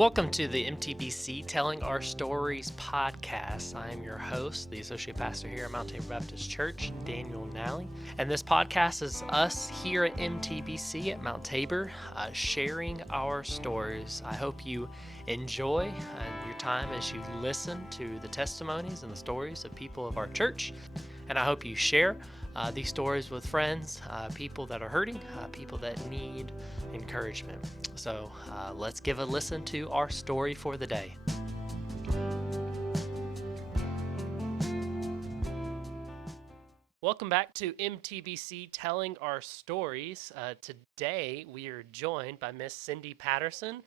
Welcome to the MTBC Telling Our Stories podcast. I am your host, the Associate Pastor here at Mount Tabor Baptist Church, Daniel Nally. And this podcast is us here at MTBC at Mount Tabor sharing our stories. I hope you enjoy your time as you listen to the testimonies and the stories of people of our church. And I hope you share these stories with friends, people that are hurting, people that need encouragement. So let's give a listen to our story for the day. Welcome back to MTBC Telling Our Stories. Today we are joined by Miss Cyndi Patterson.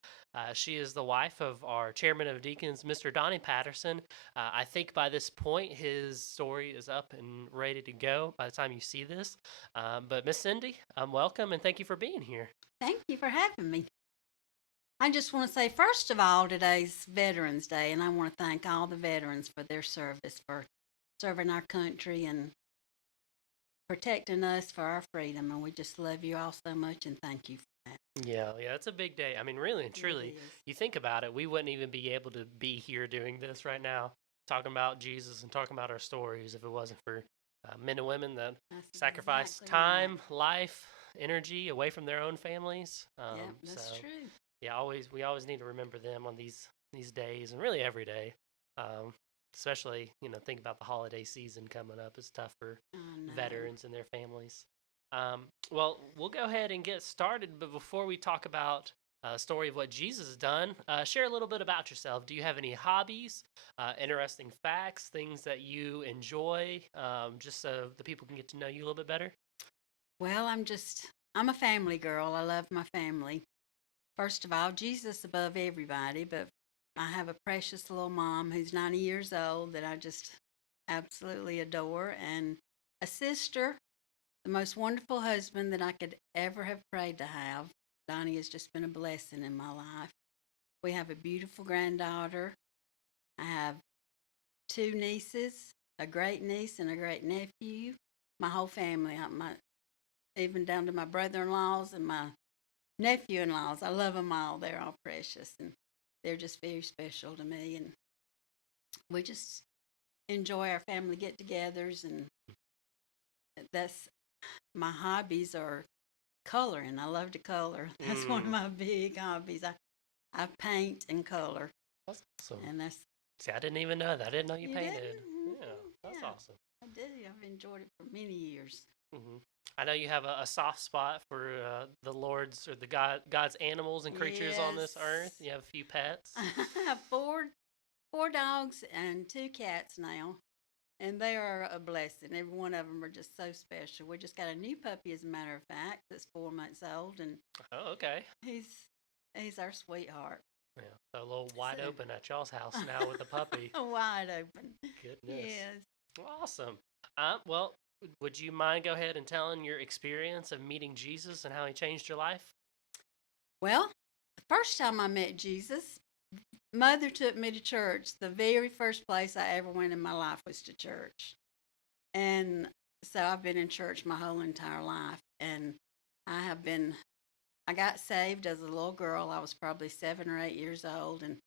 She is the wife of our chairman of deacons, Mr. Donnie Patterson. I think by this point his story is up and ready to go by the time you see this. But Miss Cyndi, welcome and thank you for being here. Thank you for having me. I just want to say, first of all, today's Veterans Day, and I want to thank all the veterans for their service, for serving our country and protecting us for our freedom. And we just love you all so much, and thank you for that. Yeah, it's a big day. I mean, really and truly, you think about it, we wouldn't even be able to be here doing this right now, talking about Jesus and talking about our stories if it wasn't for men and women that sacrifice time, life, energy away from their own families. Yeah, that's true. Yeah, we always need to remember them on these days, and really every day. Especially, think about the holiday season coming up. It's tough for veterans and their families. Well, we'll go ahead and get started, but before we talk about a story of what Jesus has done, share a little bit about yourself. Do you have any hobbies, interesting facts, things that you enjoy, just so the people can get to know you a little bit better? Well, I'm a family girl. I love my family. First of all, Jesus above everybody, but I have a precious little mom who's 90 years old that I just absolutely adore, and a sister, the most wonderful husband that I could ever have prayed to have. Donnie has just been a blessing in my life. We have a beautiful granddaughter. I have two nieces, a great niece and a great nephew. My whole family, even down to my brother-in-laws and my nephew-in-laws. I love them all. They're all precious, and they're just very special to me. And we just enjoy our family get-togethers, and that's my hobbies are coloring. I love to color. That's one of my big hobbies. I paint and color. That's awesome. And see, I didn't even know that. I didn't know you painted. Didn't? Yeah, that's awesome. I do. I've enjoyed it for many years. Mm-hmm. I know you have a soft spot for the Lord's or God's animals and creatures on this earth. You have a few pets. I have four dogs and two cats now, and they are a blessing. Every one of them are just so special. We just got a new puppy, as a matter of fact, that's 4 months old, and okay, he's our sweetheart. Yeah, so a little wide open at y'all's house now with the puppy. Wide open. Goodness. Yes. Awesome. Well, would you mind go ahead and telling your experience of meeting Jesus and how he changed your life? Well, the first time I met Jesus, Mother took me to church. The very first place I ever went in my life was to church. And so I've been in church my whole entire life. And I got saved as a little girl. I was probably 7 or 8 years old. And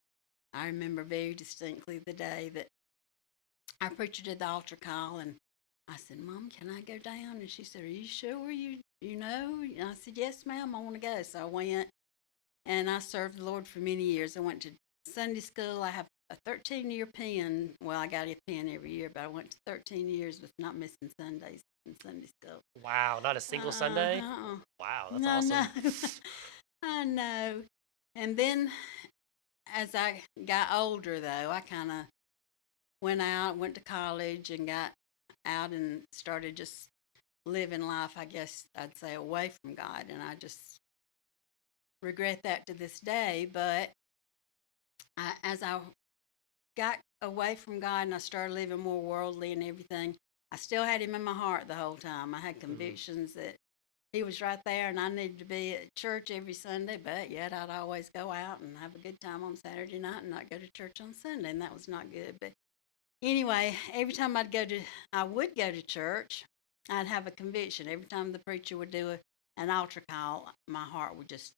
I remember very distinctly the day that our preacher did the altar call, and I said, "Mom, can I go down?" And she said, "Are you sure you know?" And I said, "Yes, ma'am, I want to go." So I went, and I served the Lord for many years. I went to Sunday school. I have a 13-year pen. Well, I got a pen every year, but I went to 13 years with not missing Sundays in Sunday school. Wow, not a single Sunday? Wow, that's awesome. No. I know. And then as I got older, though, I kind of went to college and got out and started just living life, I guess I'd say, away from God. And I just regret that to this day. But as I got away from God and I started living more worldly and everything, I still had him in my heart the whole time. I had convictions that he was right there and I needed to be at church every Sunday, but yet I'd always go out and have a good time on Saturday night and not go to church on Sunday, and that was not good. But anyway, every time I would go to church, I'd have a conviction. Every time the preacher would do an altar call, my heart would just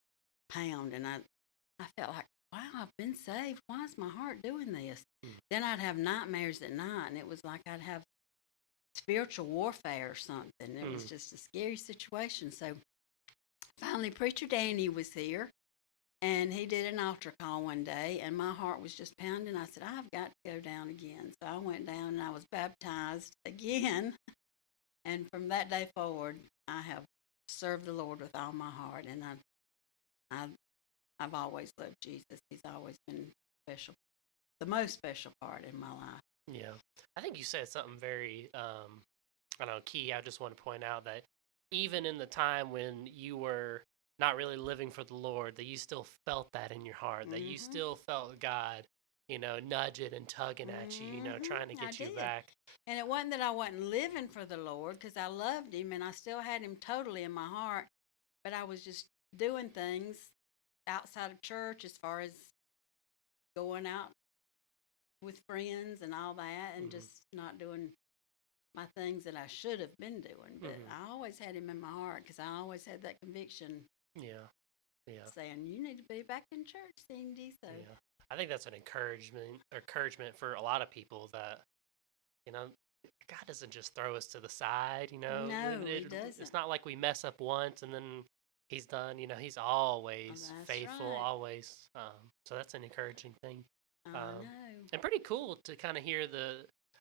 pound, and I felt like, wow, I've been saved. Why is my heart doing this? Mm. Then I'd have nightmares at night, and it was like I'd have spiritual warfare or something. It was Mm. just a scary situation. So finally, Preacher Danny was here, and he did an altar call one day, and my heart was just pounding. I said, I've got to go down again. So I went down, and I was baptized again. And from that day forward, I have served the Lord with all my heart, and I, I've always loved Jesus. He's always been special, the most special part in my life. Yeah. I think you said something very, I don't know, key. I just want to point out that even in the time when you were not really living for the Lord, that you still felt that in your heart, that you Mm-hmm. still felt God, nudging and tugging at you, trying to I get you did. back. And it wasn't that I wasn't living for the Lord because I loved Him and I still had Him totally in my heart, but I was just doing things outside of church as far as going out with friends and all that and Hmm. just not doing my things that I should have been doing. But Hmm. I always had Him in my heart because I always had that conviction Yeah. Yeah. saying, you need to be back in church, Cindy. So, Yeah. I think that's an encouragement for a lot of people that, you know, God doesn't just throw us to the side, no, He it's doesn't. not like we mess up once and then he's done, he's Oh, always that's faithful, right. always. So that's an encouraging thing. I Um, know. and pretty cool to kind of hear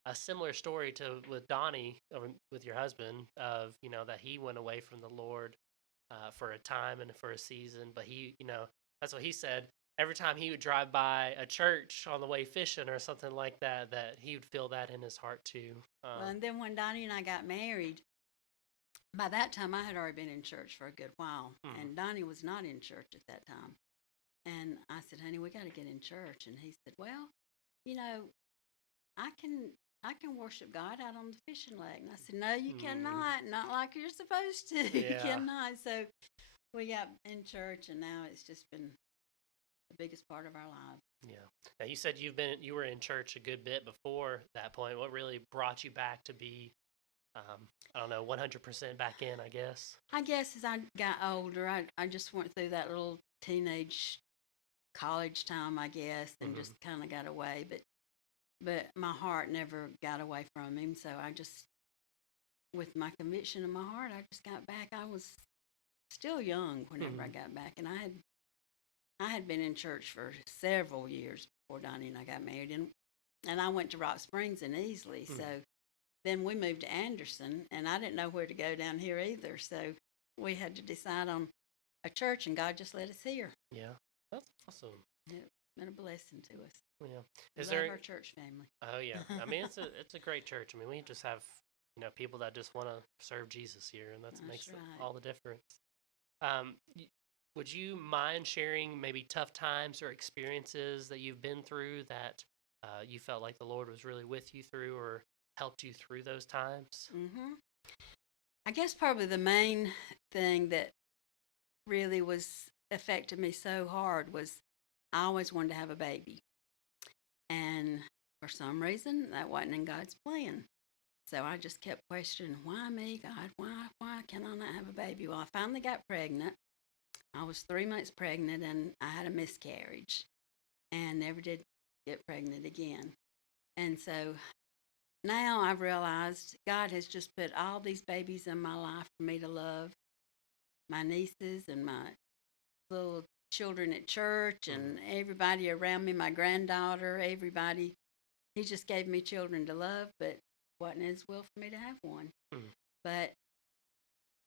a similar story to with Donnie or with your husband of, that he went away from the Lord for a time and for a season, but he, that's what he said. Every time he would drive by a church on the way fishing or something like that, that he would feel that in his heart too. Well, and then when Donnie and I got married, by that time I had already been in church for a good while, Mm. and Donnie was not in church at that time. And I said, "Honey, we got to get in church." And he said, "Well, you know, I can I can worship God out on the fishing lake." And I said, "No, you Mm. cannot. Not like you're supposed to. You Yeah, cannot." So we got in church, and now it's just been the biggest part of our lives. yeah. Now you said you were in church a good bit before that point. What really brought you back to be, I don't know, 100% back in? I guess. I guess as I got older, I just went through that little teenage college time, I guess, and Hmm. just kind of got away. But my heart never got away from him. So I just, with my conviction in my heart, I just got back. I was still young whenever I Hmm. got back, and I had been in church for several years before Donnie and I got married, and I went to Rock Springs and Easley. So Hmm. then we moved to Anderson, and I didn't know where to go down here either. So we had to decide on a church, and God just led us here. Yeah, that's awesome. It's been a blessing to us. Yeah. We Is love there? our church family. Oh yeah. I mean, it's a great church. I mean, we just have people that just want to serve Jesus here, and that That's makes right. all the difference. Um, y- would you mind sharing maybe tough times or experiences that you've been through that you felt like the Lord was really with you through or helped you through those times? hmm I guess probably the main thing that really was affected me so hard was I always wanted to have a baby. And for some reason, that wasn't in God's plan. So I just kept questioning, why me, God? Why can I not have a baby? Well, I finally got pregnant. I was 3 months pregnant and I had a miscarriage and never did get pregnant again. And so now I've realized God has just put all these babies in my life for me to love, my nieces and my little children at church Mm. and everybody around me, my granddaughter, everybody. He just gave me children to love, but wasn't His will for me to have one. Mm. But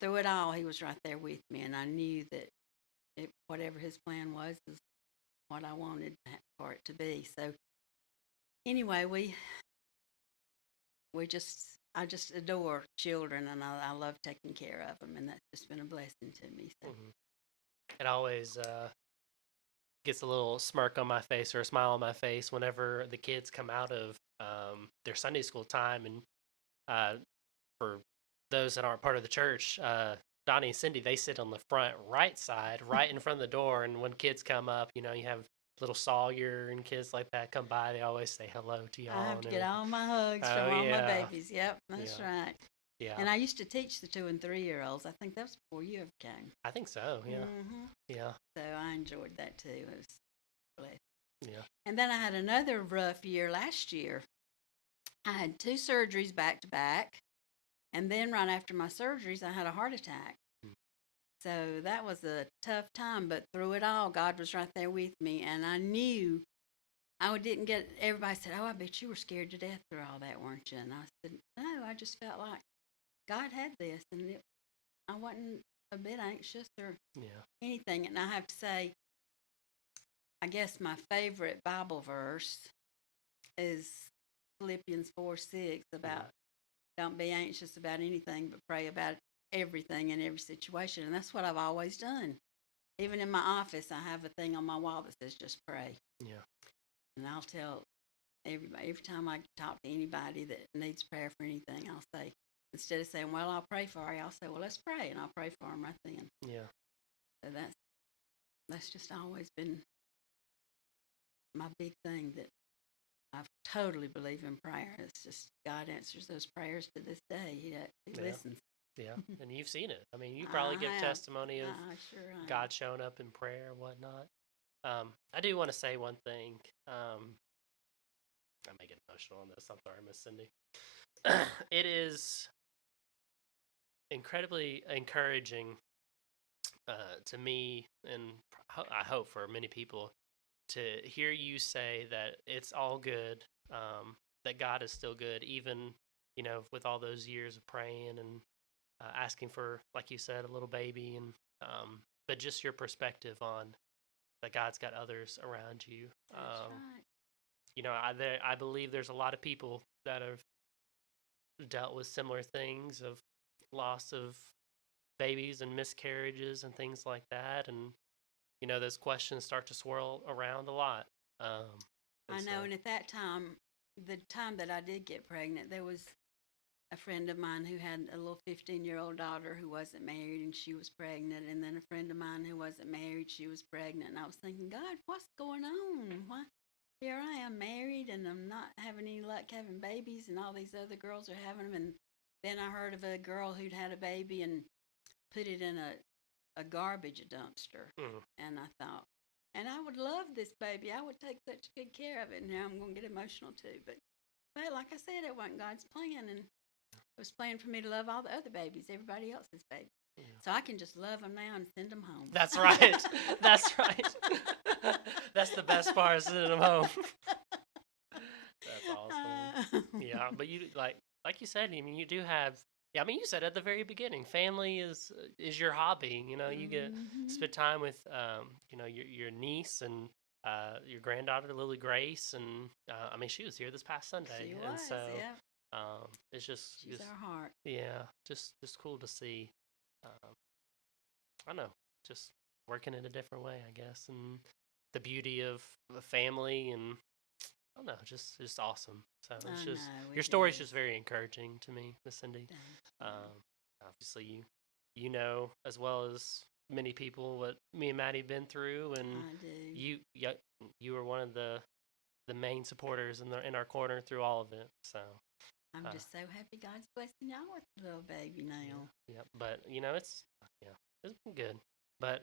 through it all, He was right there with me, and I knew that whatever His plan was is what I wanted for it to be. So anyway, we just I just adore children, and I love taking care of them, and that's just been a blessing to me. So Hmm. It always gets a little smirk on my face or a smile on my face whenever the kids come out of their Sunday school time. And uh, for those that aren't part of the church, Donnie and Cindy, they sit on the front right side, right in front of the door. And when kids come up, you have little Sawyer and kids like that come by. They always say hello to I y'all have and to get everything. all my hugs Oh from all my yeah, babies. Yep, that's yeah, right. yeah. And I used to teach the 2 and 3 year olds. I think that was before you ever came. I think so. Yeah, hmm yeah. So I enjoyed that too. It was blessed. Yeah. And then I had another rough year last year. I had 2 surgeries back to back. And then right after my surgeries, I had a heart attack. Mm. So that was a tough time. But through it all, God was right there with me. And I knew I didn't get, everybody said, "Oh, I bet you were scared to death through all that, weren't you?" And I said, "No, I just felt like God had this. And I wasn't a bit anxious or Yeah. anything." And I have to say, I guess my favorite Bible verse is Philippians 4:6 about don't be anxious about anything, but pray about everything in every situation. And that's what I've always done. Even in my office, I have a thing on my wall that says just pray. Yeah. And I'll tell everybody, every time I talk to anybody that needs prayer for anything, I'll say, instead of saying, "Well, I'll pray for you," I'll say, "Well, let's pray," and I'll pray for them right then. Yeah. So that's just always been my big thing, that I totally believe in prayer. It's just God answers those prayers to this day. He Yeah. listens. Yeah. And you've seen it. I mean, you probably I give have. testimony of I sure have. God showing up in prayer and whatnot. I do want to say one thing. I may get emotional on this. I'm sorry, Miss Cindy. It is incredibly encouraging to me, and I hope for many people, to hear you say that it's all good, that God is still good, even with all those years of praying and asking for, like you said, a little baby, and but just your perspective on that God's got others around you. That's right. I believe there's a lot of people that have dealt with similar things of loss of babies and miscarriages and things like that, and those questions start to swirl around a lot. And I so, know. And at that time, the time that I did get pregnant, there was a friend of mine who had a little 15-year-old daughter who wasn't married, and she was pregnant. And then a friend of mine who wasn't married, she was pregnant. And I was thinking, God, what's going on? Why? Here I am married, and I'm not having any luck having babies, and all these other girls are having them. And then I heard of a girl who'd had a baby and put it in a garbage dumpster. mm, And I thought, and I would love this baby. I would take such good care of it. And now I'm going to get emotional too. But like I said, it wasn't God's plan. And it was planned for me to love all the other babies, everybody else's baby. yeah. So I can just love them now and send them home. That's right. That's right. That's the best part of sending them home. That's awesome. Yeah, but you like you said. I mean, you do have. Yeah, I mean, you said at the very beginning, family is your hobby. You get Mm-hmm. spend time with your niece and your granddaughter Lily Grace, and I mean, she was here this past Sunday, She and was, so yeah. it's just She's our heart. yeah, just cool to see. Um, I don't know, just working in a different way, I guess, and the beauty of a family, and I don't know, just awesome. So it's I just know your it story is is. just very encouraging to me, Miss Cindy. Thank you. Um, Obviously, you know as well as many people what me and Maddie been through, and I do. you you were one of the main supporters in our corner through all of it. So I'm uh, just so happy God's blessing y'all with a little baby now. yeah, but it's been good. But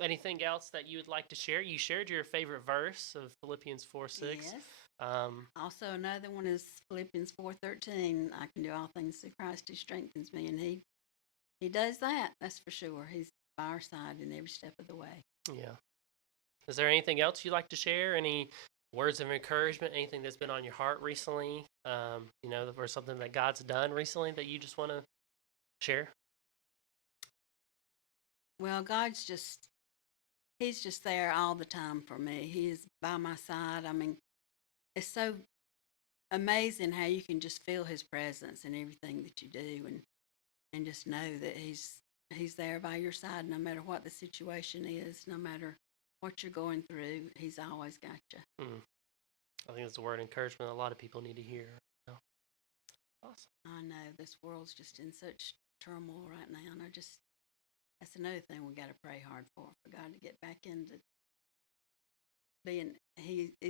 anything else that you would like to share? You shared your favorite verse of Philippians 4:6. Yes. Um, Also, another one is Philippians 4:13. I can do all things through Christ who strengthens me, and he does that. That's for sure. He's by our side in every step of the way. yeah. Is there anything else you'd like to share? Any words of encouragement? Anything that's been on your heart recently? Or something that God's done recently that you just want to share? Well, He's just there all the time for me. He is by my side. I mean, it's so amazing how you can just feel His presence in everything that you do, and just know that He's there by your side no matter what the situation is, no matter what you're going through. He's always got you. Mm. I think it's a word of encouragement a lot of people need to hear. So, awesome. I know this world's just in such turmoil right now, and that's another thing we got to pray hard for God to get back into being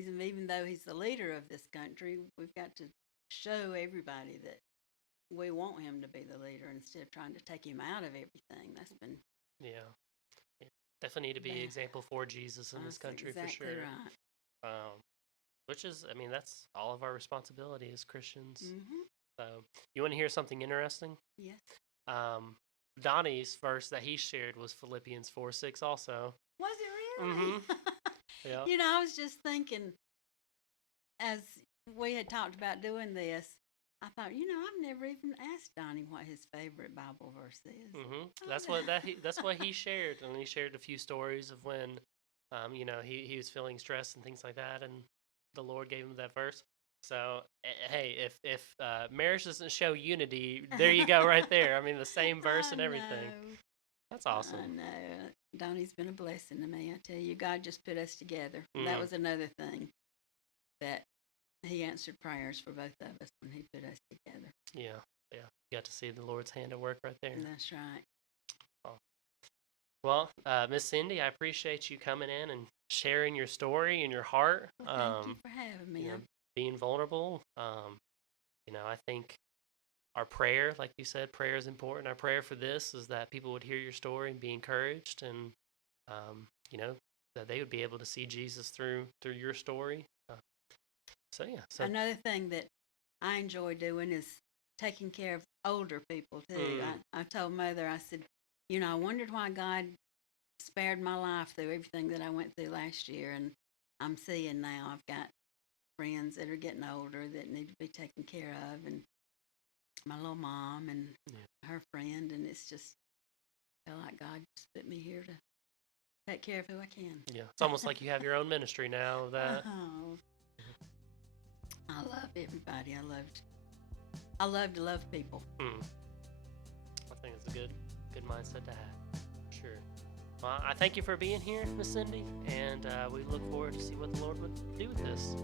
even though He's the leader of this country, we've got to show everybody that we want Him to be the leader instead of trying to take Him out of everything. That's been Yeah. Yeah. Definitely need to be an bad. example for Jesus in this That's country for exactly sure. right. Which is, I mean, that's all of our responsibility as Christians. Mm-hmm. So, you want to hear something interesting? Yes. Um, Donnie's verse that he shared was Philippians 4:6 also. Was it really? Mm-hmm. Yeah. I was just thinking as we had talked about doing this, I thought, I've never even asked Donnie what his favorite Bible verse is. Mm-hmm. Oh, That's what he shared, and he shared a few stories of when, he was feeling stressed and things like that, and the Lord gave him that verse. So, hey, if marriage doesn't show unity, there you go, right there. I mean, the same verse I and everything. know. That's I awesome. know. Donnie's been a blessing to me. I tell you, God just put us together. That Mm-hmm. was another thing that He answered prayers for both of us when He put us together. Yeah, yeah. You got to see the Lord's hand at work right there. That's right. Oh. Well, Miss Cyndi, I appreciate you coming in and sharing your story and your heart. Well, thank you for having me. Being vulnerable. I think our prayer, like you said, prayer is important. Our prayer for this is that people would hear your story and be encouraged, and um, you know, that they would be able to see Jesus through your story. So yeah. So. Another thing that I enjoy doing is taking care of older people too. Mm, I told Mother, I said, I wondered why God spared my life through everything that I went through last year, and I'm seeing now I've got friends that are getting older that need to be taken care of, and my little mom and yeah. her friend, and it's just feel like God just put me here to take care of who I can. Yeah. It's almost like you have your own ministry now. That. Oh, I love everybody. I love to love people. I think it's a good mindset to have. Sure. Well, I thank you for being here, Miss Cyndi, and we look forward to see what the Lord would do with this.